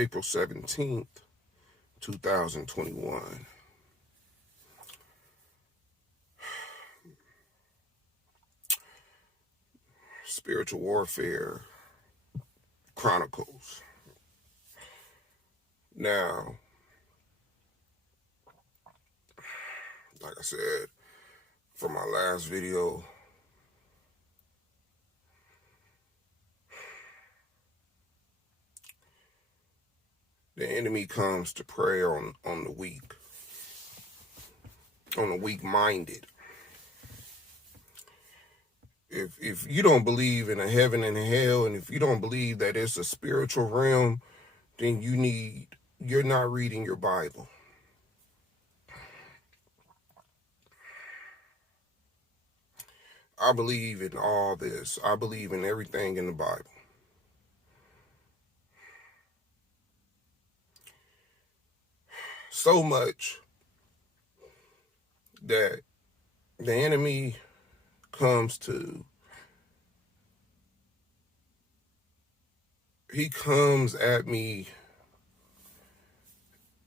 April 17th, 2021. Spiritual Warfare Chronicles. Now, like I said, from my last video, the enemy comes to prey on the weak, on the weak-minded. If you don't believe in a heaven and a hell, and if you don't believe that it's a spiritual realm, then you're not reading your Bible. I believe in all this. I believe in everything in the Bible. So much that the enemy comes at me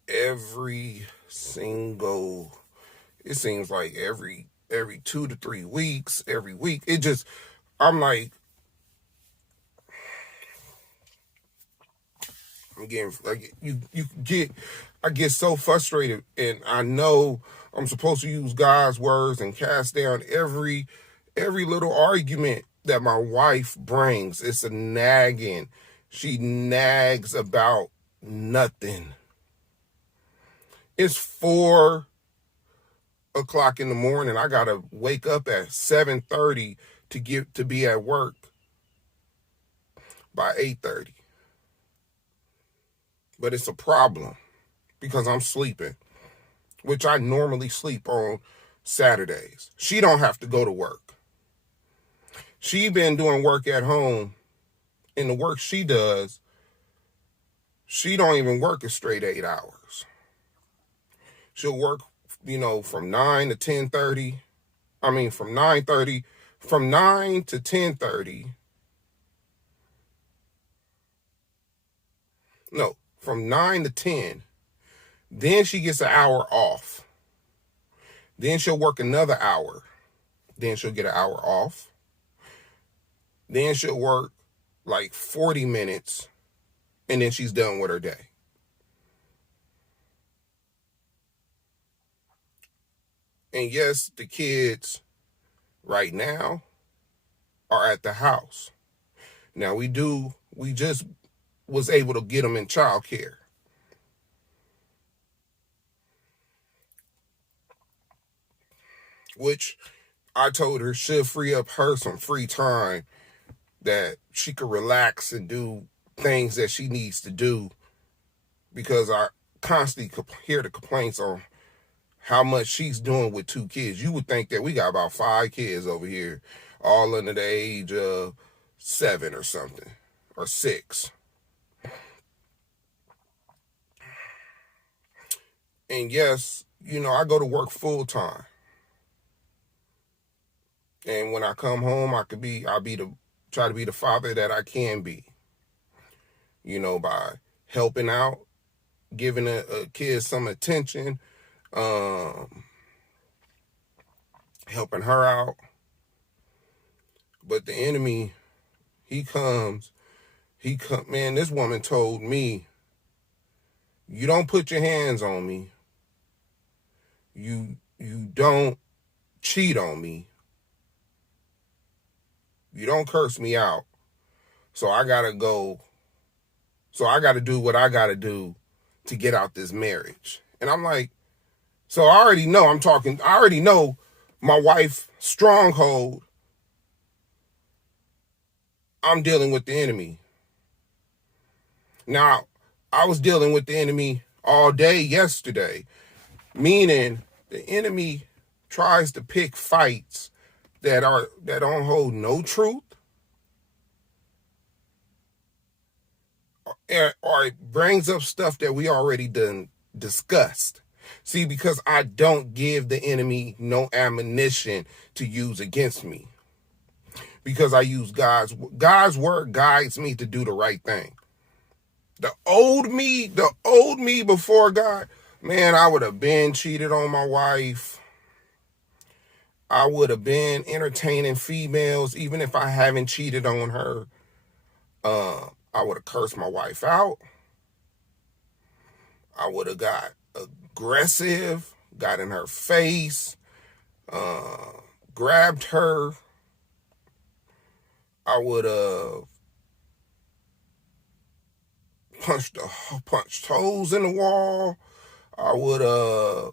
every single, it seems like every 2 to 3 weeks, every week. I'm like, I get so frustrated, and I know I'm supposed to use God's words and cast down every little argument that my wife brings. It's a nagging. She nags about nothing. It's 4 o'clock in the morning. I gotta wake up at 7:30 to be at work by 8:30. But it's a problem because I'm sleeping, which I normally sleep on Saturdays. She don't have to go to work. She been doing work at home, and the work she does, she don't even work a straight 8 hours. She'll work, from 9 to 10:30. From 9 to 10:30. No, from 9 to 10. Then she gets an hour off. Then she'll work another hour. Then she'll get an hour off. Then she'll work like 40 minutes, and then she's done with her day. And yes, the kids right now are at the house. Now we just was able to get them in childcare. Which I told her should free up her some free time that she could relax and do things that she needs to do, because I constantly hear the complaints on how much she's doing with 2 kids. You would think that we got about 5 kids over here, all under the age of 7 or something, or 6. And yes, I go to work full time. And when I come home, I'll try to be the father that I can be. By helping out, giving a kid some attention, helping her out. But the enemy, man, this woman told me, you don't put your hands on me. You don't cheat on me. You don't curse me out. So I got to do what I got to do to get out this marriage. And I'm like, so I already know my wife's stronghold. I'm dealing with the enemy. Now, I was dealing with the enemy all day yesterday, meaning the enemy tries to pick fights that don't hold no truth, or it brings up stuff that we already done discussed. See, because I don't give the enemy no ammunition to use against me, because I use God's word guides me to do the right thing. The old me before God, man, I would have been cheated on my wife. I would have been entertaining females, even if I haven't cheated on her. I would have cursed my wife out. I would have got aggressive, got in her face, grabbed her. I would have punched holes in the wall. I would have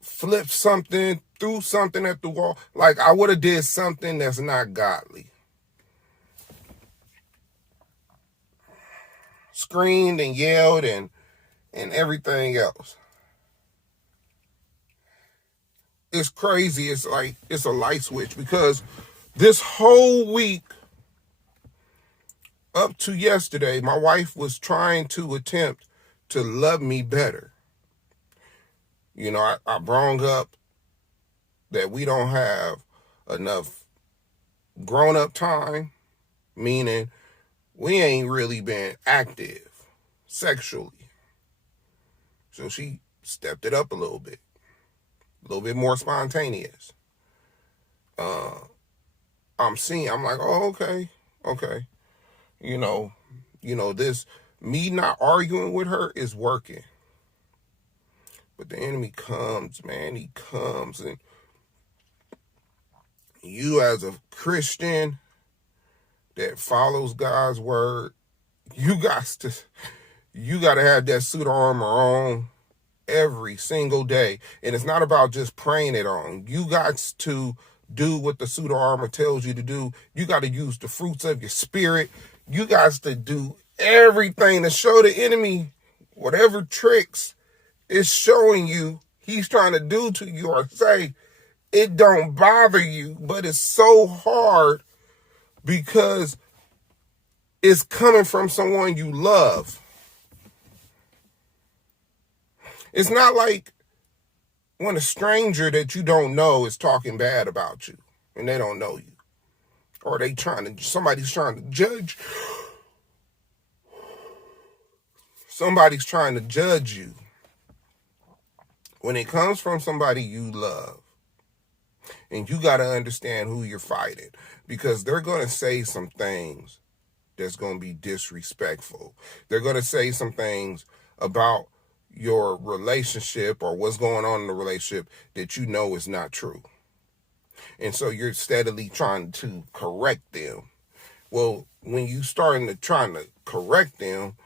flipped something, threw something at the wall. Like, I would have did something that's not godly. Screamed and yelled and everything else. It's crazy. It's like it's a light switch, because this whole week up to yesterday, my wife was trying to attempt to love me better. You know, I brought up that we don't have enough grown-up time, meaning we ain't really been active sexually. So she stepped it up a little bit more spontaneous. I'm like, oh, okay. You know, this, me not arguing with her is working. But the enemy comes, man. He comes, and you as a Christian that follows God's word, you got to have that suit of armor on every single day. And it's not about just praying it on. You got to do what the suit of armor tells you to do. You got to use the fruits of your spirit. You got to do everything to show the enemy whatever tricks is showing you he's trying to do to you, or say it don't bother you, but it's so hard because it's coming from someone you love. It's not like when a stranger that you don't know is talking bad about you and they don't know you, or somebody's trying to judge. Somebody's trying to judge you. When it comes from somebody you love, and you got to understand who you're fighting, because they're going to say some things that's going to be disrespectful. They're going to say some things about your relationship or what's going on in the relationship that you know is not true. And so you're steadily trying to correct them. Well, when you trying to correct them,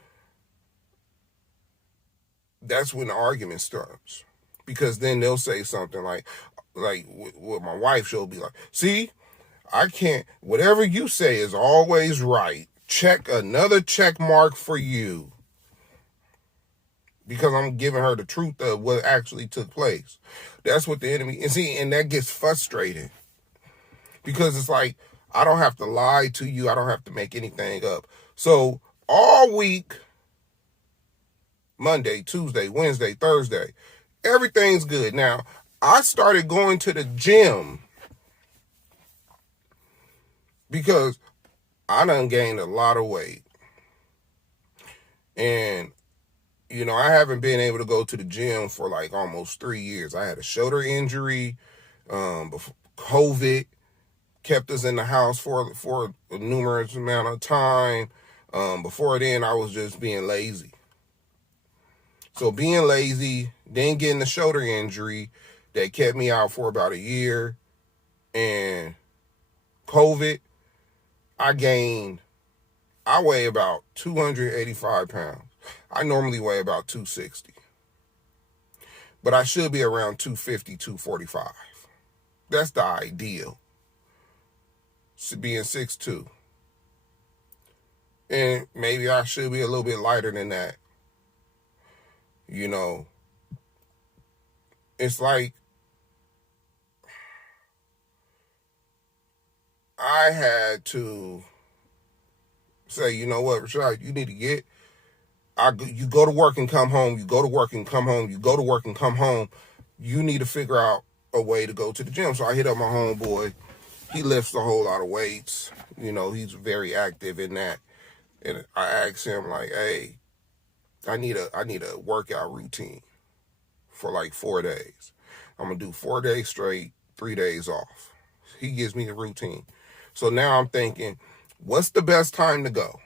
that's when the argument starts. Because then they'll say something like with my wife, she'll be like, see, I can't, whatever you say is always right. Another check mark for you. Because I'm giving her the truth of what actually took place. That's what the enemy, and that gets frustrating. Because it's like, I don't have to lie to you. I don't have to make anything up. So all week, Monday, Tuesday, Wednesday, Thursday, everything's good. Now, I started going to the gym because I done gained a lot of weight. And, I haven't been able to go to the gym for like almost 3 years. I had a shoulder injury. Before COVID kept us in the house for a numerous amount of time. Before then, I was just being lazy. So being lazy, then getting the shoulder injury that kept me out for about a year, and COVID, I weigh about 285 pounds. I normally weigh about 260. But I should be around 250, 245. That's the ideal. Being 6'2". And maybe I should be a little bit lighter than that. It's like I had to say, you know what, Rashad, you need to you go to work and come home, you go to work and come home, you go to work and come home. You need to figure out a way to go to the gym. So I hit up my homeboy. He lifts a whole lot of weights. He's very active in that. And I asked him like, hey, I need a workout routine for like 4 days. I'm gonna do 4 days straight, 3 days off. He gives me the routine. So now I'm thinking, what's the best time to go?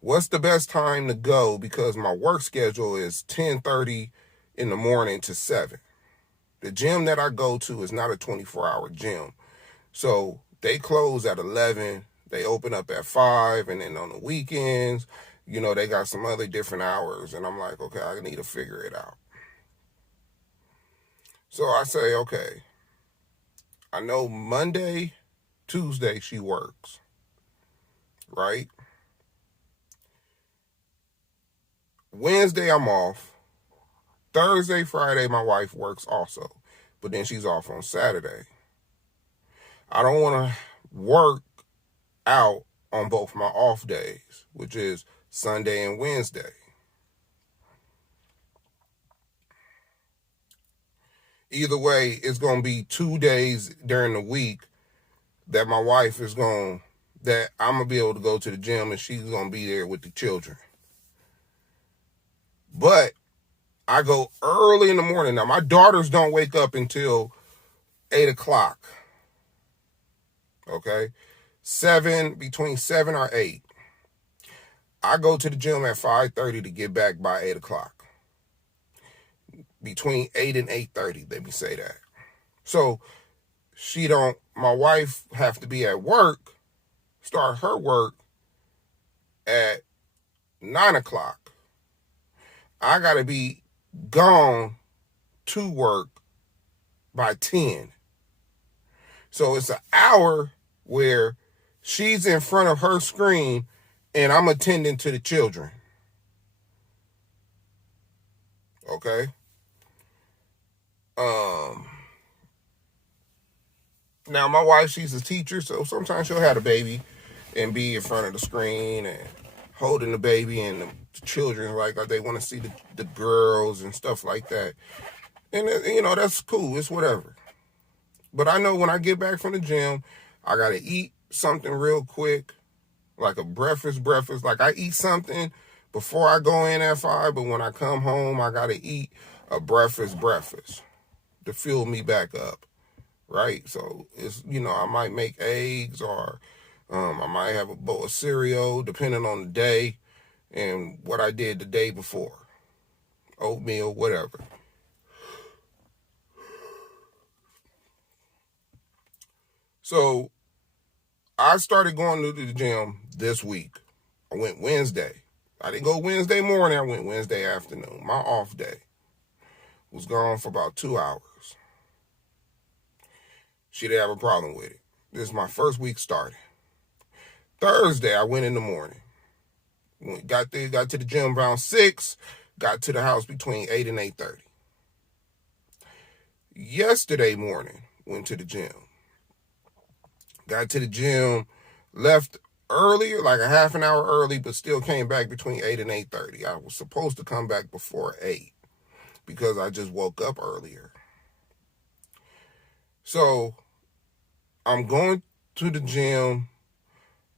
What's the best time to go? Because my work schedule is 10:30 in the morning to 7. The gym that I go to is not a 24-hour gym. So they close at 11. They open up at 5. And then on the weekends, they got some other different hours. And I'm like, okay, I need to figure it out. So I say, okay, I know Monday, Tuesday she works, right? Wednesday I'm off. Thursday, Friday, my wife works also, but then she's off on Saturday. I don't want to work out on both my off days, which is Sunday and Wednesday. Either way, it's going to be 2 days during the week that my wife is going, that I'm going to be able to go to the gym and she's going to be there with the children. But I go early in the morning. Now, my daughters don't wake up until 8 o'clock. Okay? Between 7 or 8. I go to the gym at 5:30 to get back by 8 o'clock. Between 8 and 8:30, let me say that. So my wife have to be at work, start her work at 9 o'clock. I got to be gone to work by 10. So it's an hour where she's in front of her screen and I'm attending to the children. Okay? Now my wife, she's a teacher, so sometimes she'll have a baby and be in front of the screen and holding the baby and the children like they want to see the girls and stuff like that. And that's cool. It's whatever. But I know when I get back from the gym, I got to eat something real quick, like a breakfast. Like I eat something before I go in at 5, but when I come home, I got to eat a breakfast to fuel me back up, right? So it's, I might make eggs or I might have a bowl of cereal, depending on the day and what I did the day before. Oatmeal, whatever. So I started going to the gym this week. I went Wednesday. I didn't go Wednesday morning. I went Wednesday afternoon. My off day. Was gone for about 2 hours. She didn't have a problem with it. This is my first week starting. Thursday, I went in the morning. Got to the gym around 6. Got to the house between 8 and 8:30. Yesterday morning, went to the gym. Got to the gym, left earlier, like a half an hour early, but still came back between 8 and 8:30. I was supposed to come back before 8 because I just woke up earlier. So I'm going to the gym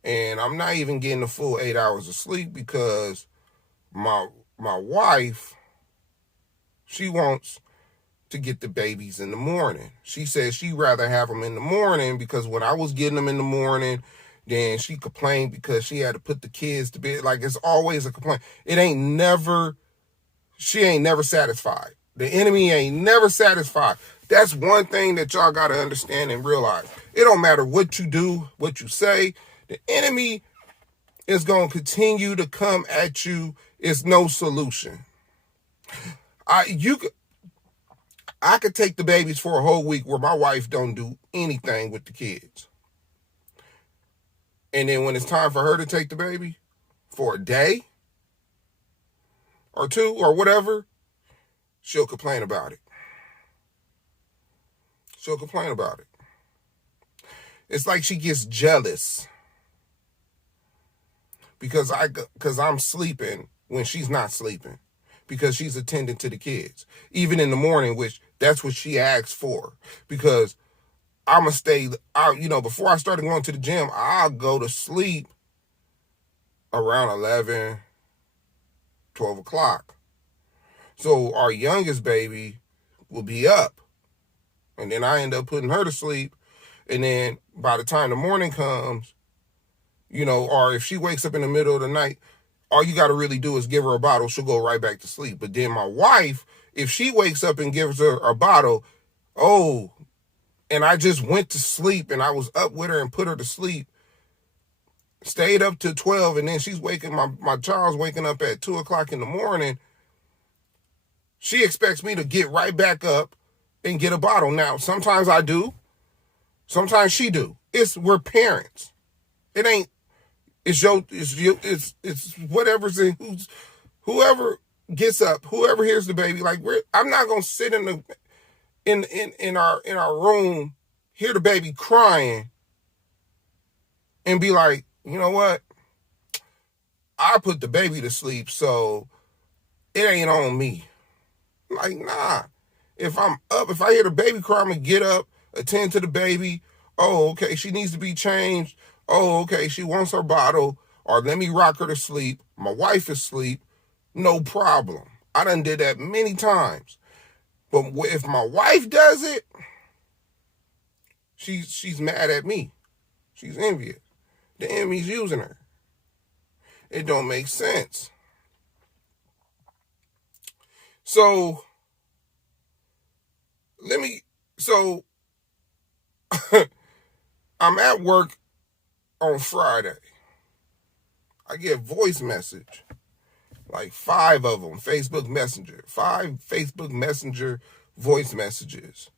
and I'm not even getting the full 8 hours of sleep because my wife, she wants to get the babies in the morning. She says she'd rather have them in the morning because when I was getting them in the morning, then she complained because she had to put the kids to bed. Like, it's always a complaint. She ain't never satisfied. The enemy ain't never satisfied. That's one thing that y'all got to understand and realize. It don't matter what you do, what you say. The enemy is going to continue to come at you. It's no solution. I could take the babies for a whole week where my wife don't do anything with the kids. And then when it's time for her to take the baby for a day or 2 or whatever, she'll complain about it. She'll complain about it. It's like she gets jealous because I'm sleeping when she's not sleeping because she's attending to the kids. Even in the morning, which that's what she asks for, because I'm going to stay, before I started going to the gym, I'll go to sleep around 11, 12 o'clock. So our youngest baby will be up. And then I end up putting her to sleep. And then by the time the morning comes, or if she wakes up in the middle of the night, all you got to really do is give her a bottle. She'll go right back to sleep. But then my wife, if she wakes up and gives her a bottle, and I just went to sleep and I was up with her and put her to sleep, stayed up to 12, and then she's my child's waking up at 2 o'clock in the morning. She expects me to get right back up and get a bottle. Now, sometimes I do. Sometimes she do. We're parents. It ain't, it's whatever's whoever gets up, whoever hears the baby. Like, I'm not going to sit in our room, hear the baby crying, and be like, you know what? I put the baby to sleep, so it ain't on me. Like, nah. If I'm up, if I hear the baby cry, I'm going to get up, attend to the baby. Oh, okay, she needs to be changed. Oh, okay, she wants her bottle. Or let me rock her to sleep. My wife is asleep. No problem. I done did that many times. But if my wife does it, she's mad at me. She's envious. The enemy's using her. It don't make sense. So, I'm at work on Friday. I get a voice message, like 5 of them, 5 Facebook Messenger voice messages.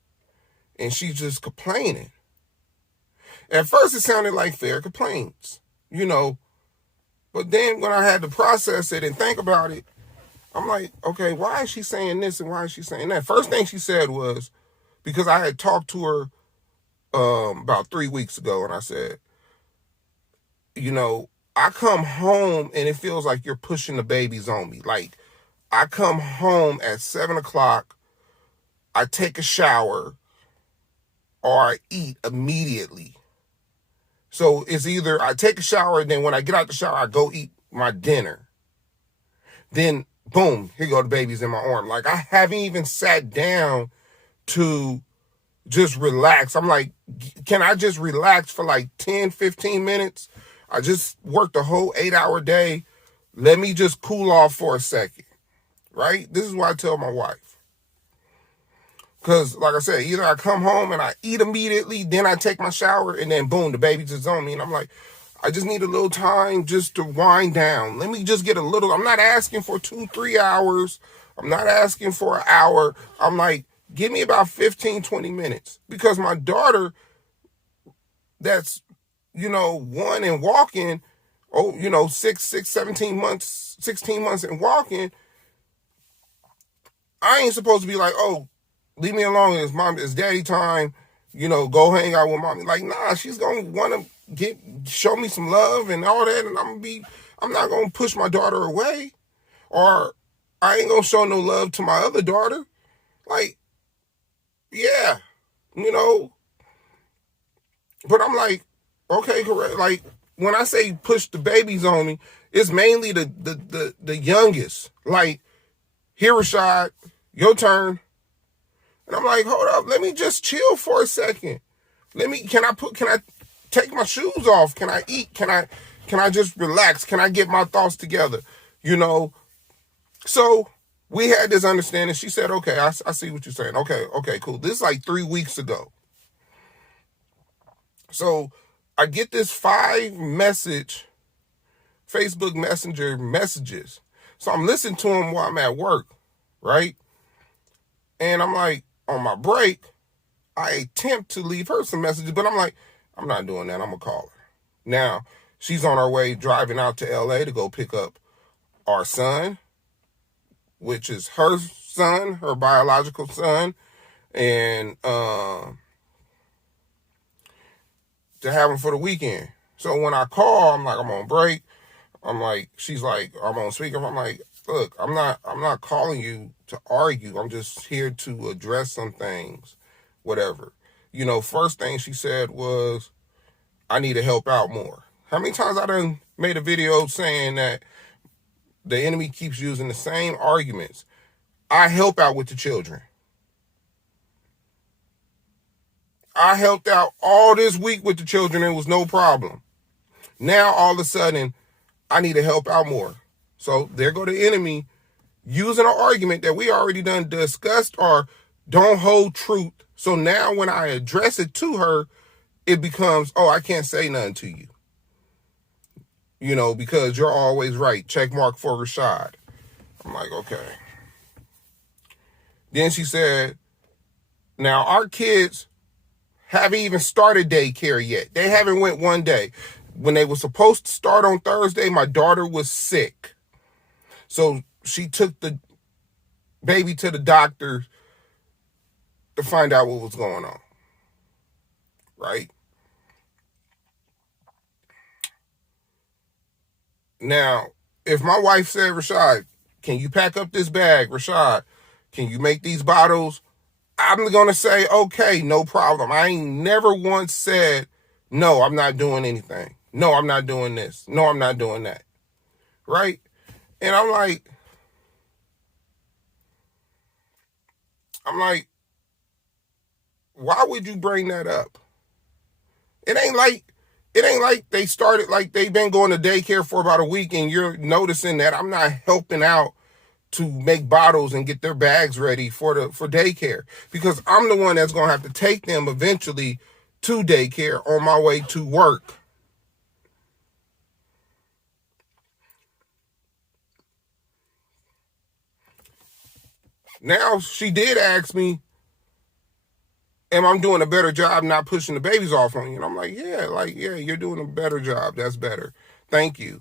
And she's just complaining. At first, it sounded like fair complaints, But then when I had to process it and think about it, I'm like, okay, why is she saying this and why is she saying that? First thing she said was, because I had talked to her about 3 weeks ago, and I said, I come home and it feels like you're pushing the babies on me. Like, I come home at 7 o'clock, I take a shower, or I eat immediately. So it's either I take a shower, and then when I get out the shower, I go eat my dinner. Then, boom, here go the babies in my arm. Like, I haven't even sat down to just relax. I'm like, can I just relax for like 10, 15 minutes? I just worked a whole 8-hour day. Let me just cool off for a second, right? This is what I tell my wife. Because, like I said, either I come home and I eat immediately, then I take my shower, and then boom, the baby's just on me. And I'm like, I just need a little time just to wind down. Let me just get a little. I'm not asking for 2-3 hours. I'm not asking for an hour. I'm like, give me about 15, 20 minutes. Because my daughter, that's, 1 and walking, 17 months, 16 months and walking, I ain't supposed to be like, oh, leave me alone. It's daddy time. Go hang out with mommy. Like, nah, she's going to want to show me some love and all that. And I'm not going to push my daughter away, or I ain't going to show no love to my other daughter. Like, yeah, but I'm like, okay, correct. Like, when I say push the babies on me, it's mainly the youngest. Like, here, Rashad, your turn. And I'm like, hold up, let me just chill for a second. Can I take my shoes off? Can I eat? Can I just relax? Can I get my thoughts together? So we had this understanding. She said, okay, I see what you're saying. Okay, cool. This is like 3 weeks ago. So I get this 5 Facebook Messenger messages. So I'm listening to them while I'm at work, right? And I'm like, on my break, I attempt to leave her some messages, but I'm like, I'm not doing that. I'm going to call her. Now, she's on her way driving out to LA to go pick up our son, which is her son, her biological son, and to have him for the weekend. So when I call, I'm like, I'm on break. I'm like, she's like, I'm on speaker. I'm like, look, I'm not calling you to argue. I'm just here to address some things, whatever. First thing she said was, I need to help out more. How many times I done made a video saying that the enemy keeps using the same arguments? I help out with the children. I helped out all this week with the children. It was no problem. Now, all of a sudden, I need to help out more. So there go the enemy using an argument that we already done discussed or don't hold truth. So now when I address it to her, it becomes, oh, I can't say nothing to you. You know, because you're always right. Check mark for Rashad. I'm like, okay. Then she said, now our kids haven't even started daycare yet. They haven't went one day. When they were supposed to start on Thursday, my daughter was sick. So she took the baby to the doctor to find out what was going on. Right? Now, if my wife said, Rashad, can you pack up this bag? Rashad, can you make these bottles? I'm going to say, okay, no problem. I ain't never once said, no, I'm not doing anything. No, I'm not doing this. No, I'm not doing that. Right? And I'm like, why would you bring that up? It ain't like they started, like they've been going to daycare for about a week and you're noticing that I'm not helping out to make bottles and get their bags ready for daycare, because I'm the one that's going to have to take them eventually to daycare on my way to work. Now she did ask me, am I doing a better job not pushing the babies off on you? And I'm like, yeah, you're doing a better job. That's better. Thank you.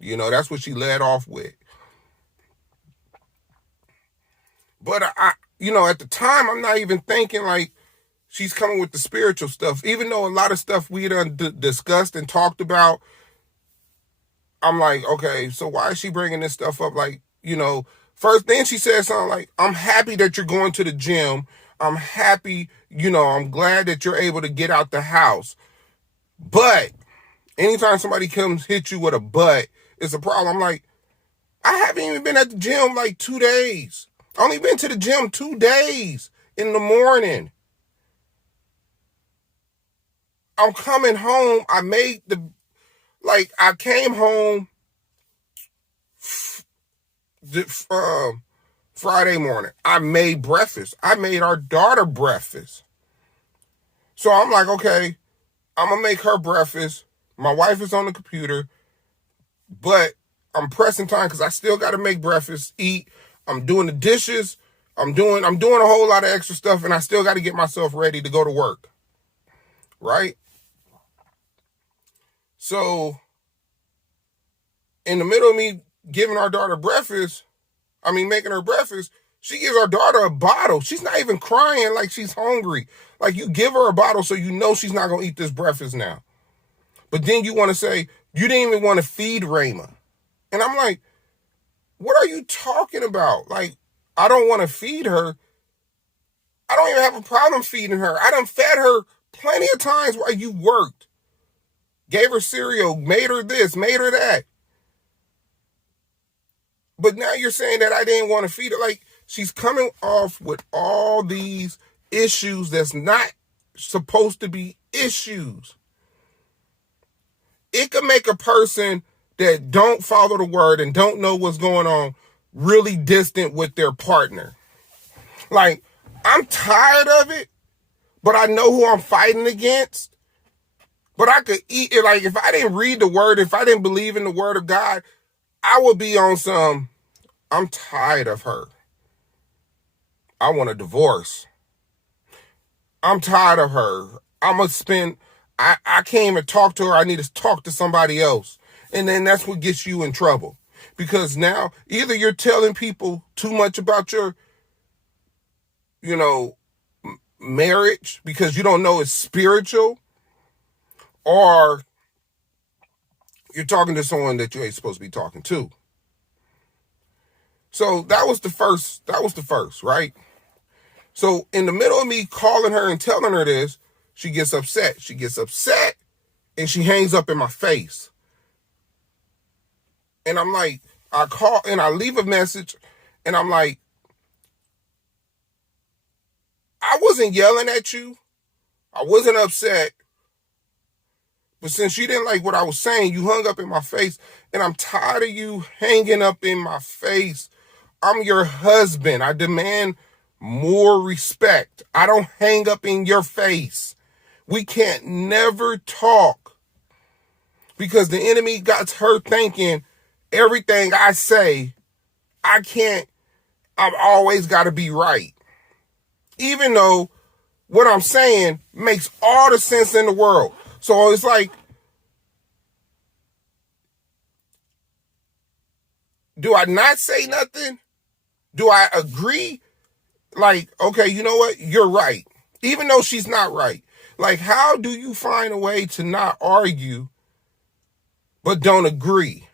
You know, that's what she led off with. But I at the time, I'm not even thinking like she's coming with the spiritual stuff. Even though a lot of stuff we done discussed and talked about, I'm like, okay, so why is she bringing this stuff up? Like, first, then she said something like, I'm happy that you're going to the gym. I'm happy, I'm glad that you're able to get out the house. But anytime somebody comes hit you with a but, it's a problem. I'm like, I haven't even been at the gym like 2 days. I only been to the gym 2 days in the morning. I'm coming home. I came home Friday morning. I made breakfast. I made our daughter breakfast. So I'm like, okay, I'm going to make her breakfast. My wife is on the computer, but I'm pressing time because I still got to make breakfast, eat. I'm doing the dishes. I'm doing a whole lot of extra stuff, and I still got to get myself ready to go to work. Right? So in the middle of me giving our daughter making her breakfast, she gives our daughter a bottle. She's not even crying like she's hungry. Like, you give her a bottle so you know she's not going to eat this breakfast now. But then you want to say, you didn't even want to feed Rayma. And I'm like, what are you talking about? Like, I don't want to feed her. I don't even have a problem feeding her. I done fed her plenty of times while you worked. Gave her cereal, made her this, made her that. But now you're saying that I didn't want to feed her. Like, she's coming off with all these issues that's not supposed to be issues. It could make a person that don't follow the word and don't know what's going on really distant with their partner. Like, I'm tired of it, but I know who I'm fighting against. But I could eat it. Like, if I didn't read the word, if I didn't believe in the word of God, I would be on some, I'm tired of her. I want a divorce. I'm tired of her. I'm going to spend, I can't even talk to her. I need to talk to somebody else. And then that's what gets you in trouble. Because now either you're telling people too much about your, marriage because you don't know it's spiritual, or you're talking to someone that you ain't supposed to be talking to. So that was the first, right? So in the middle of me calling her and telling her this, she gets upset. She gets upset And she hangs up in my face. And I'm like, I call and I leave a message and I'm like, I wasn't yelling at you. I wasn't upset. But since you didn't like what I was saying, you hung up in my face. And I'm tired of you hanging up in my face. I'm your husband. I demand more respect. I don't hang up in your face. We can't never talk because the enemy got her thinking everything I say, I've always got to be right. Even though what I'm saying makes all the sense in the world. So it's like, do I not say nothing? Do I agree? Like, okay, you know what? You're right. Even though she's not right. Like, how do you find a way to not argue but don't agree?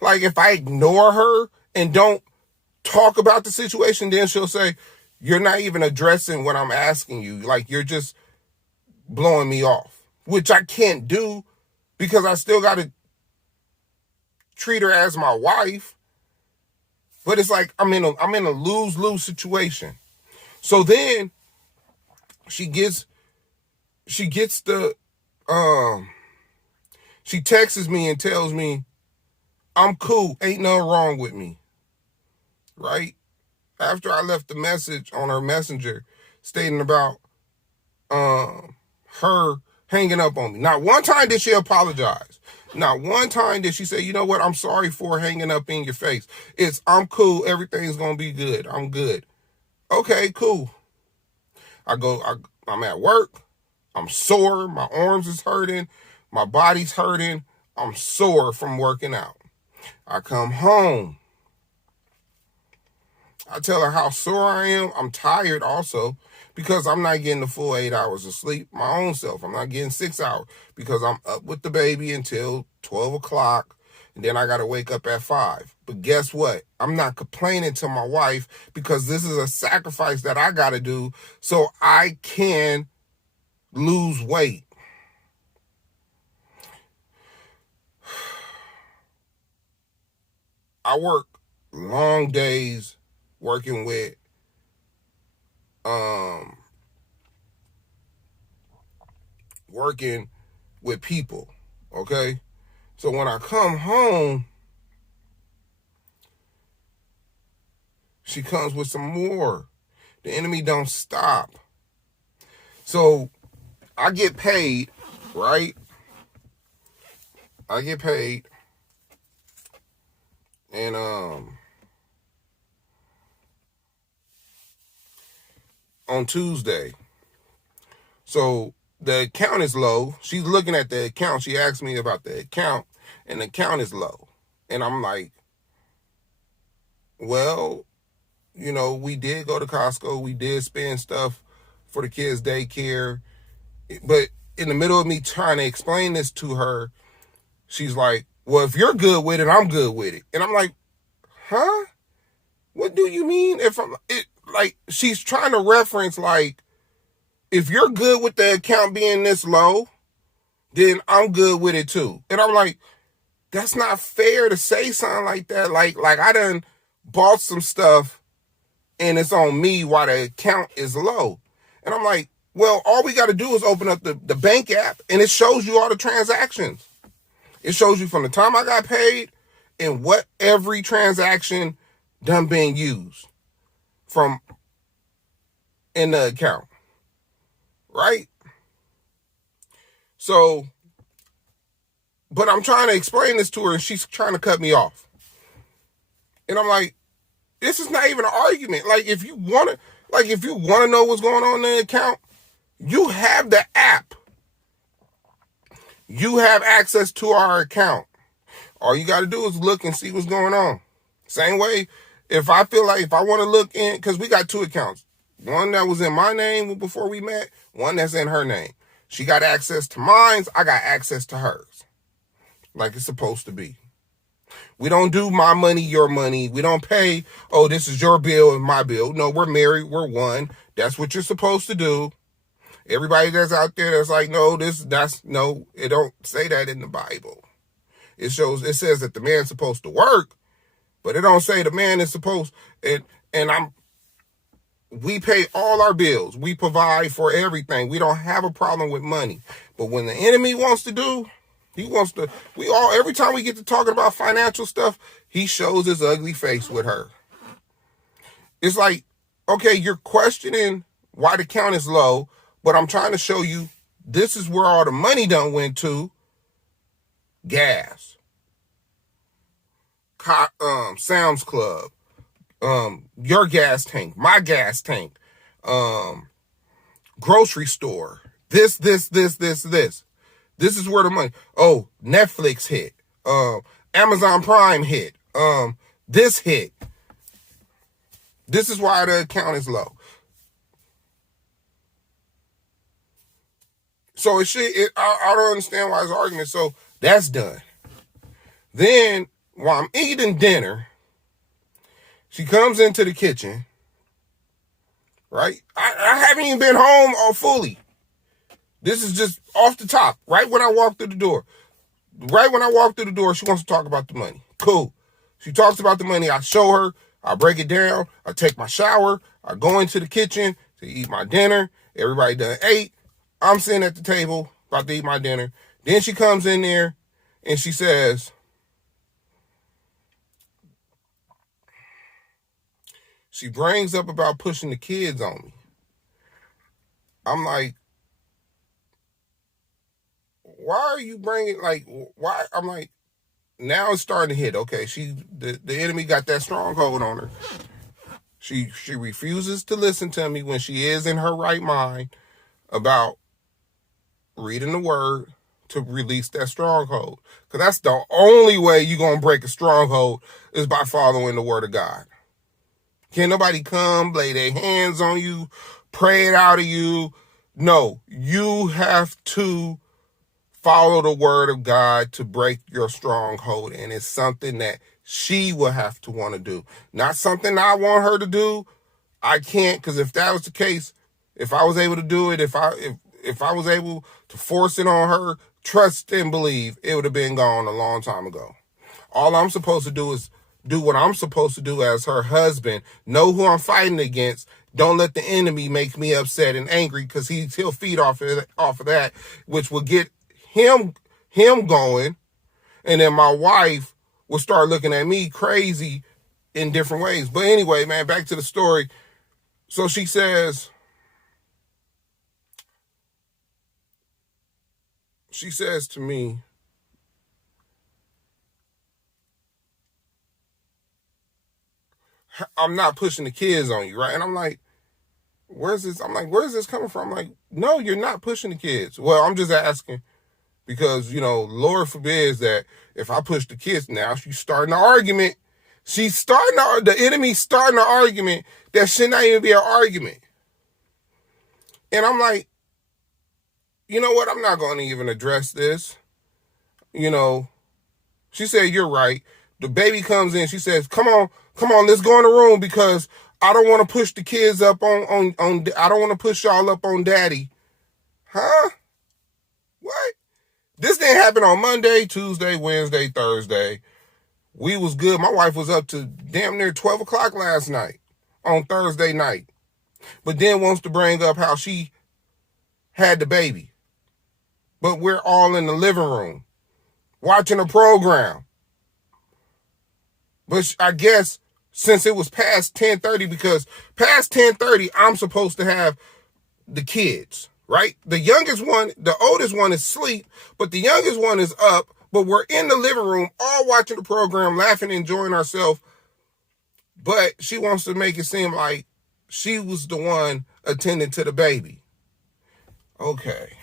Like, if I ignore her and don't talk about the situation, then she'll say, you're not even addressing what I'm asking you. Like, you're just blowing me off, which I can't do because I still got to treat her as my wife. But it's like I'm in a lose-lose situation. So then she texts me and tells me, I'm cool, ain't nothing wrong with me. Right? After I left the message on her messenger stating about her hanging up on me. Not one time did she apologize. Not one time did she say, you know what, I'm sorry for hanging up in your face. It's, I'm cool, everything's gonna be good, I'm good. Okay, cool. I'm at work, I'm sore, my arms is hurting, my body's hurting, I'm sore from working out. I come home, I tell her how sore I am, I'm tired also, because I'm not getting the full 8 hours of sleep my own self. I'm not getting 6 hours because I'm up with the baby until 12 o'clock and then I got to wake up at 5. But guess what? I'm not complaining to my wife because this is a sacrifice that I got to do so I can lose weight. I work long days working with people, okay? So when I come home, she comes with some more. The enemy don't stop. So I get paid, right? I get paid. And on Tuesday. So the account is low. She's looking at the account. She asked me about the account, and the account is low. And I'm like, well, you know, we did go to Costco. We did spend stuff for the kids' daycare. But in the middle of me trying to explain this to her, she's like, well, if you're good with it, I'm good with it. And I'm like, huh? What do you mean? She's trying to reference, like, if you're good with the account being this low, then I'm good with it too. And I'm like, that's not fair to say something like that. Like I done bought some stuff and it's on me while the account is low. And I'm like, well, all we got to do is open up the bank app and it shows you all the transactions. It shows you from the time I got paid and what every transaction done being used from in the account. Right? So, but I'm trying to explain this to her and she's trying to cut me off. And I'm like, this is not even an argument. Like, if you want to know what's going on in the account, you have the app. You have access to our account. All you got to do is look and see what's going on. Same way, if I want to look in, because we got 2 accounts. One that was in my name before we met, one that's in her name. She got access to mine, I got access to hers. Like it's supposed to be. We don't do my money, your money. We don't pay, oh, this is your bill and my bill. No, we're married, we're one. That's what you're supposed to do. Everybody that's out there that's like, no, no, it don't say that in the Bible. It says that the man's supposed to work, but it don't say the man is supposed, and we pay all our bills. We provide for everything. We don't have a problem with money. But when the enemy wants to do, every time we get to talking about financial stuff, he shows his ugly face with her. It's like, okay, you're questioning why the count is low, but I'm trying to show you this is where all the money done went to. Gas. Sam's Club. Your gas tank, my gas tank, grocery store, this. This is where the money, Netflix hit, Amazon Prime hit, this hit. This is why the account is low. So I don't understand why it's arguing. So that's done. Then while I'm eating dinner, she comes into the kitchen, right? I haven't even been home fully. This is just off the top, right when I walk through the door. Right when I walk through the door, she wants to talk about the money. Cool. She talks about the money. I show her. I break it down. I take my shower. I go into the kitchen to eat my dinner. Everybody done ate. I'm sitting at the table about to eat my dinner. Then she comes in there and she says, she brings up about pushing the kids on me. I'm like, why are you bringing, like, why? I'm like, now it's starting to hit. Okay, the enemy got that stronghold on her. She refuses to listen to me when she is in her right mind about reading the word to release that stronghold. Because that's the only way you're going to break a stronghold is by following the word of God. Can't nobody come, lay their hands on you, pray it out of you. No, you have to follow the word of God to break your stronghold. And it's something that she will have to want to do. Not something I want her to do. I can't, because if that was the case, if I was able to do it, if I was able to force it on her, trust and believe, it would have been gone a long time ago. All I'm supposed to do is do what I'm supposed to do as her husband, know who I'm fighting against. Don't let the enemy make me upset and angry, because he'll feed off of that, which will get him going. And then my wife will start looking at me crazy in different ways. But anyway, man, back to the story. So she says to me, I'm not pushing the kids on you, right? And I'm like, where's this coming from? I'm like, no, you're not pushing the kids. Well, I'm just asking because, Lord forbids that if I push the kids now, she's starting an argument. The enemy starting an argument that should not even be an argument. And I'm like, you know what? I'm not going to even address this. She said, you're right. The baby comes in. She says, come on, let's go in the room because I don't want to push the kids up on I don't want to push y'all up on daddy. Huh? What? This didn't happen on Monday, Tuesday, Wednesday, Thursday. We was good. My wife was up to damn near 12 o'clock last night on Thursday night. But then wants to bring up how she had the baby. But we're all in the living room watching a program. But I guess since it was past 10:30, because past 10:30, I'm supposed to have the kids, right? The oldest one is asleep, but the youngest one is up. But we're in the living room, all watching the program, laughing, enjoying ourselves. But she wants to make it seem like she was the one attending to the baby. Okay,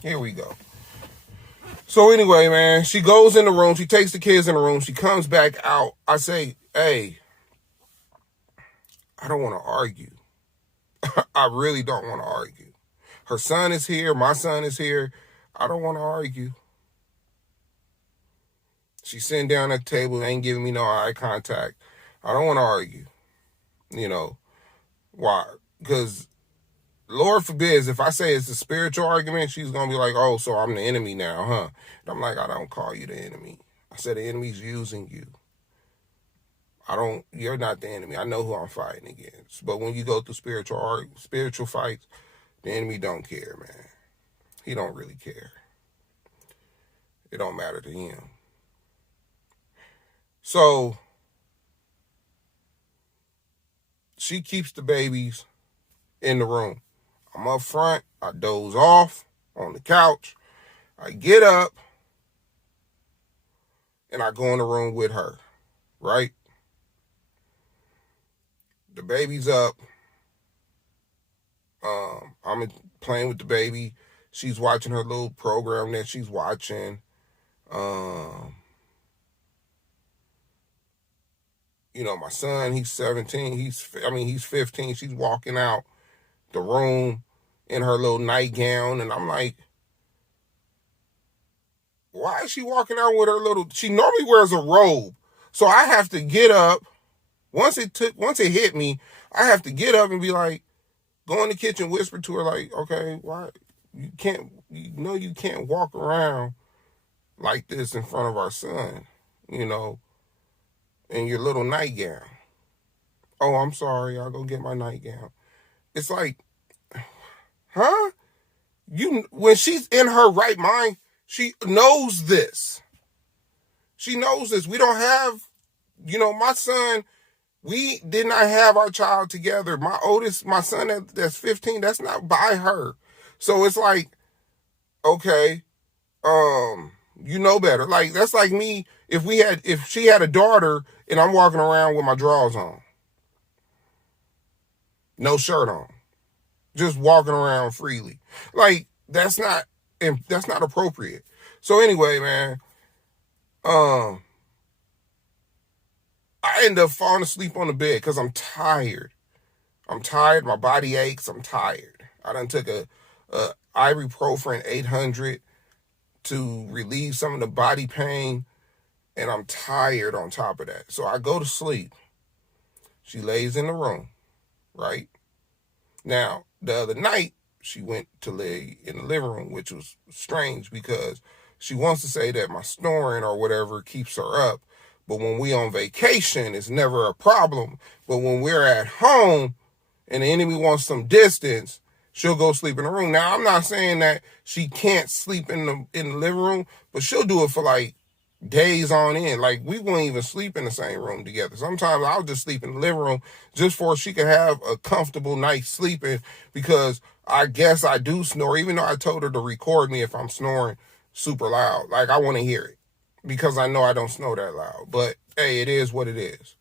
here we go. So anyway, man, she goes in the room. She takes the kids in the room. She comes back out. I say, hey, I don't want to argue. I really don't want to argue. Her son is here. My son is here. I don't want to argue. She's sitting down at the table, ain't giving me no eye contact. I don't want to argue. Why? Because Lord forbids, if I say it's a spiritual argument, she's going to be like, oh, so I'm the enemy now, huh? And I'm like, I don't call you the enemy. I said the enemy's using you. You're not the enemy. I know who I'm fighting against. But when you go through spiritual fights, the enemy don't care, man. He don't really care. It don't matter to him. So she keeps the babies in the room. I'm up front. I doze off on the couch. I get up and I go in the room with her, right? The baby's up. I'm playing with the baby. She's watching her little program that she's watching. My son, he's 17. He's 15. She's walking out the room in her little nightgown. And I'm like, why is she walking out with her she normally wears a robe. So I have to get up. Once it hit me, I have to get up and be like, go in the kitchen, whisper to her like, okay, why you can't walk around like this in front of our son, in your little nightgown. Oh, I'm sorry, I'll go get my nightgown. It's like, huh? When she's in her right mind, she knows this. She knows this. We don't have, my son, we did not have our child together. My son that's 15, that's not by her. So it's like, okay, you know better. Like, that's like me if she had a daughter and I'm walking around with my drawers on. No shirt on. Just walking around freely. Like, that's not appropriate. So anyway, man, I end up falling asleep on the bed because I'm tired. My body aches, I'm tired. I done took a ibuprofen 800 to relieve some of the body pain, and I'm tired on top of that. So I go to sleep. She lays in the room, right? Now, the other night, she went to lay in the living room, which was strange because she wants to say that my snoring or whatever keeps her up. But when we on vacation, it's never a problem. But when we're at home and the enemy wants some distance, she'll go sleep in the room. Now, I'm not saying that she can't sleep in the living room, but she'll do it for like days on end. Like, we won't even sleep in the same room together. Sometimes I'll just sleep in the living room just for she can have a comfortable night sleeping, because I guess I do snore, even though I told her to record me if I'm snoring super loud. Like, I want to hear it because I know I don't snore that loud. But hey, it is what it is.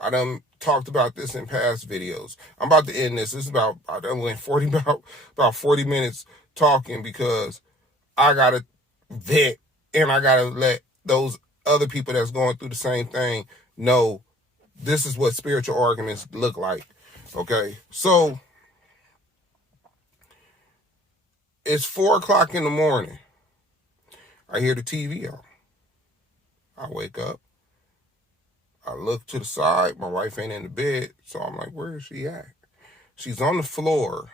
I done talked about this in past videos. I'm about to end this. I done went about 40 minutes talking because I gotta vent and I gotta let those other people that's going through the same thing know this is what spiritual arguments look like. Okay, so it's 4:00 in the morning. I hear the TV on. I wake up. I look to the side. My wife ain't in the bed. So I'm like, where is she at? She's on the floor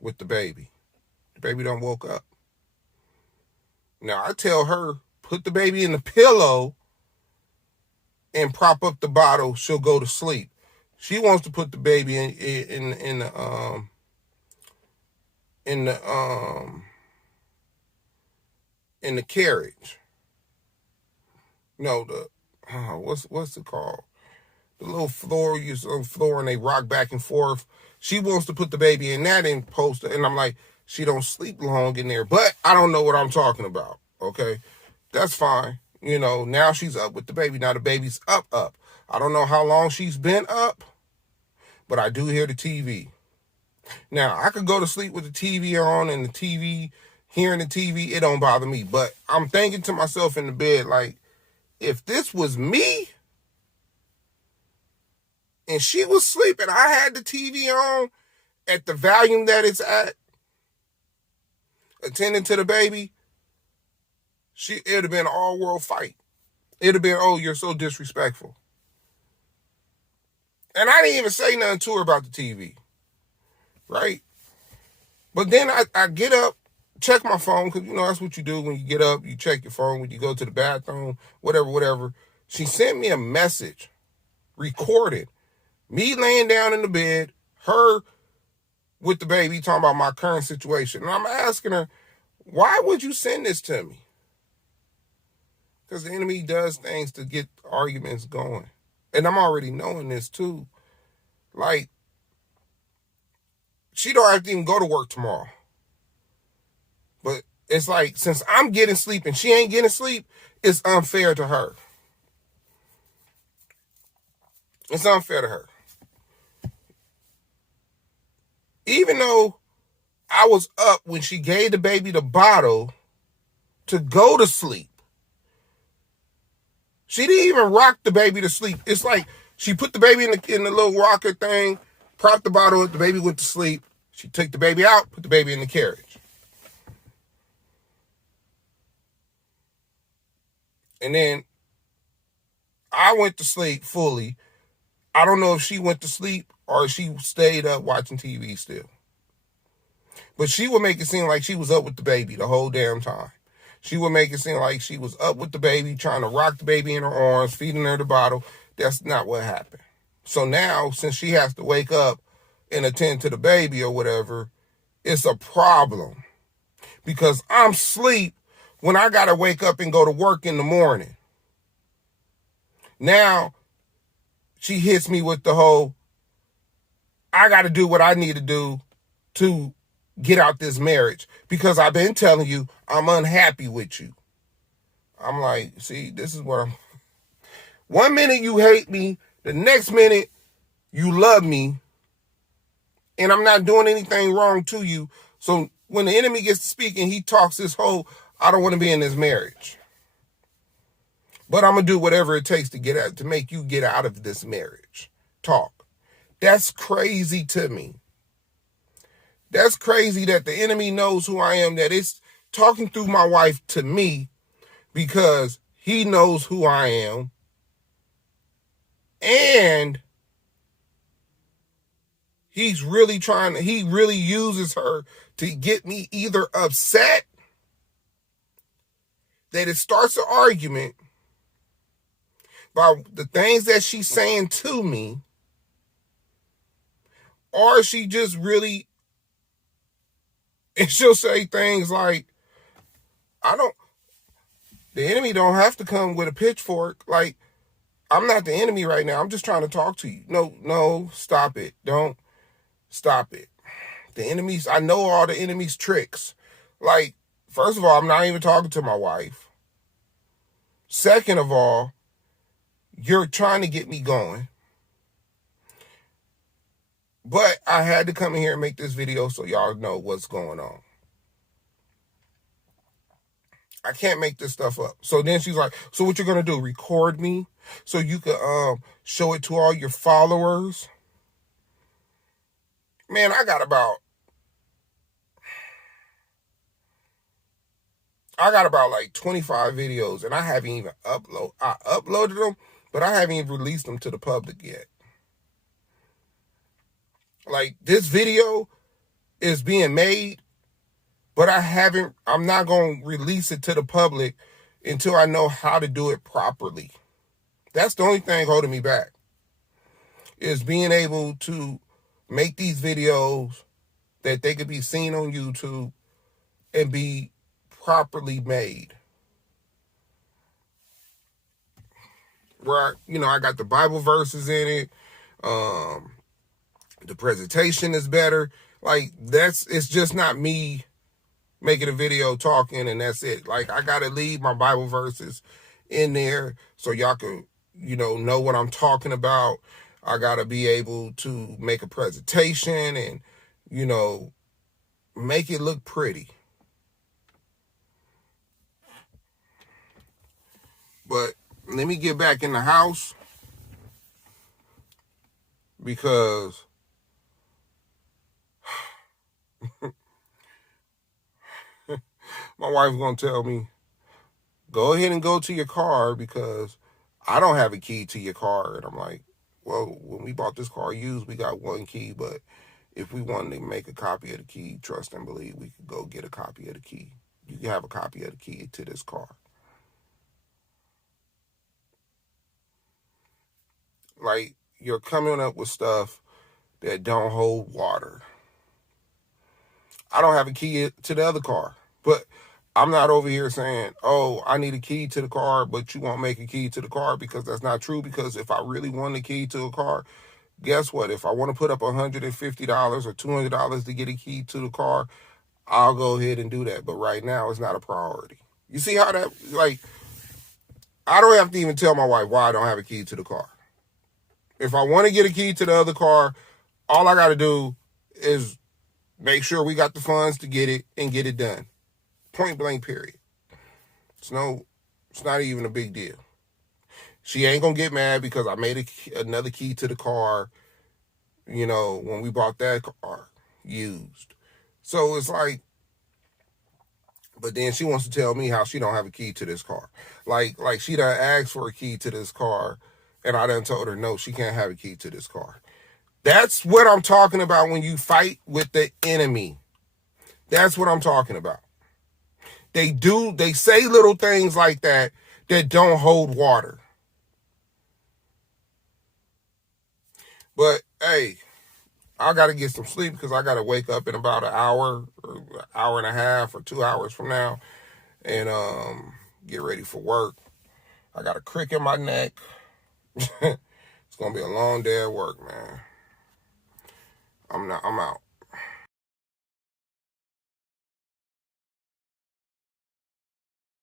with the baby. The baby done woke up. Now, I tell her, put the baby in the pillow and prop up the bottle. She'll go to sleep. She wants to put the baby in the carriage. No, what's it called? The little floor, you on the floor and they rock back and forth. She wants to put the baby in that and post it. And I'm like, she don't sleep long in there, but I don't know what I'm talking about. Okay, that's fine. Now she's up with the baby. Now the baby's up. I don't know how long she's been up, but I do hear the TV. Now, I could go to sleep with the TV on and hearing the TV, it don't bother me. But I'm thinking to myself in the bed, like, if this was me and she was sleeping, I had the TV on at the volume that it's at, attending to the baby, it'd have been an all-world fight. It'd have been, oh, you're so disrespectful. And I didn't even say nothing to her about the TV. right? But then I get up, check my phone, because, that's what you do when you get up. You check your phone when you go to the bathroom, whatever. She sent me a message, recorded, me laying down in the bed, her with the baby, talking about my current situation. And I'm asking her, why would you send this to me? Because the enemy does things to get arguments going. And I'm already knowing this too. Like, she don't have to even go to work tomorrow. But it's like, since I'm getting sleep and she ain't getting sleep, it's unfair to her. It's unfair to her. Even though I was up when she gave the baby the bottle to go to sleep, she didn't even rock the baby to sleep. It's like she put the baby in the little rocker thing, propped the bottle, the baby went to sleep. She took the baby out, put the baby in the carriage. And then I went to sleep fully. I don't know if she went to sleep or if she stayed up watching TV still. But she would make it seem like she was up with the baby the whole damn time. She would make it seem like she was up with the baby, trying to rock the baby in her arms, feeding her the bottle. That's not what happened. So now, since she has to wake up and attend to the baby or whatever, it's a problem. Because I'm asleep when I got to wake up and go to work in the morning. Now, she hits me with the whole, I got to do what I need to do to get out this marriage because I've been telling you I'm unhappy with you. I'm like, see, this is what I'm... One minute you hate me, the next minute you love me, and I'm not doing anything wrong to you. So when the enemy gets to speaking, he talks this whole, I don't want to be in this marriage. But I'm going to do whatever it takes to make you get out of this marriage. Talk. That's crazy to me. That's crazy that the enemy knows who I am, that it's talking through my wife to me because he knows who I am. And he really uses her to get me either upset that it starts an argument about the things that she's saying to me, or she just really, and she'll say things like, the enemy don't have to come with a pitchfork. Like, I'm not the enemy right now. I'm just trying to talk to you. No, stop it. Don't stop it. The enemies, I know all the enemy's tricks. Like, first of all, I'm not even talking to my wife. Second of all, you're trying to get me going. But I had to come in here and make this video so y'all know what's going on. I can't make this stuff up. So then she's like, so what you're going to do, record me so you can show it to all your followers? Man, I got about like 25 videos and I haven't even uploaded them, but I haven't even released them to the public yet. Like, this video is being made, but I'm not going to release it to the public until I know how to do it properly. That's the only thing holding me back, is being able to make these videos that they could be seen on YouTube and be properly made. Where, I got the Bible verses in it. The presentation is better. Like, it's just not me making a video talking and that's it. Like, I got to leave my Bible verses in there so y'all can, know what I'm talking about. I got to be able to make a presentation and, make it look pretty. But let me get back in the house because my wife's going to tell me, go ahead and go to your car because I don't have a key to your car. And I'm like, well, when we bought this car used, we got one key, but if we wanted to make a copy of the key, trust and believe, we could go get a copy of the key. You can have a copy of the key to this car. Like, you're coming up with stuff that don't hold water. I don't have a key to the other car, but I'm not over here saying, oh, I need a key to the car, but you won't make a key to the car, because that's not true. Because if I really want a key to a car, guess what? If I want to put up $150 or $200 to get a key to the car, I'll go ahead and do that. But right now, it's not a priority. You see how that, like, I don't have to even tell my wife why I don't have a key to the car. If I want to get a key to the other car, all I got to do is make sure we got the funds to get it and get it done. Point blank, period. It's not even a big deal. She ain't going to get mad because I made another key to the car, when we bought that car used. So it's like, but then she wants to tell me how she don't have a key to this car. Like she done asked for a key to this car, and I done told her, no, she can't have a key to this car. That's what I'm talking about when you fight with the enemy. That's what I'm talking about. They say little things like that don't hold water. But, hey, I got to get some sleep because I got to wake up in about an hour or an hour and a half or 2 hours from now and get ready for work. I got a crick in my neck. It's going to be a long day at work, man. I'm out.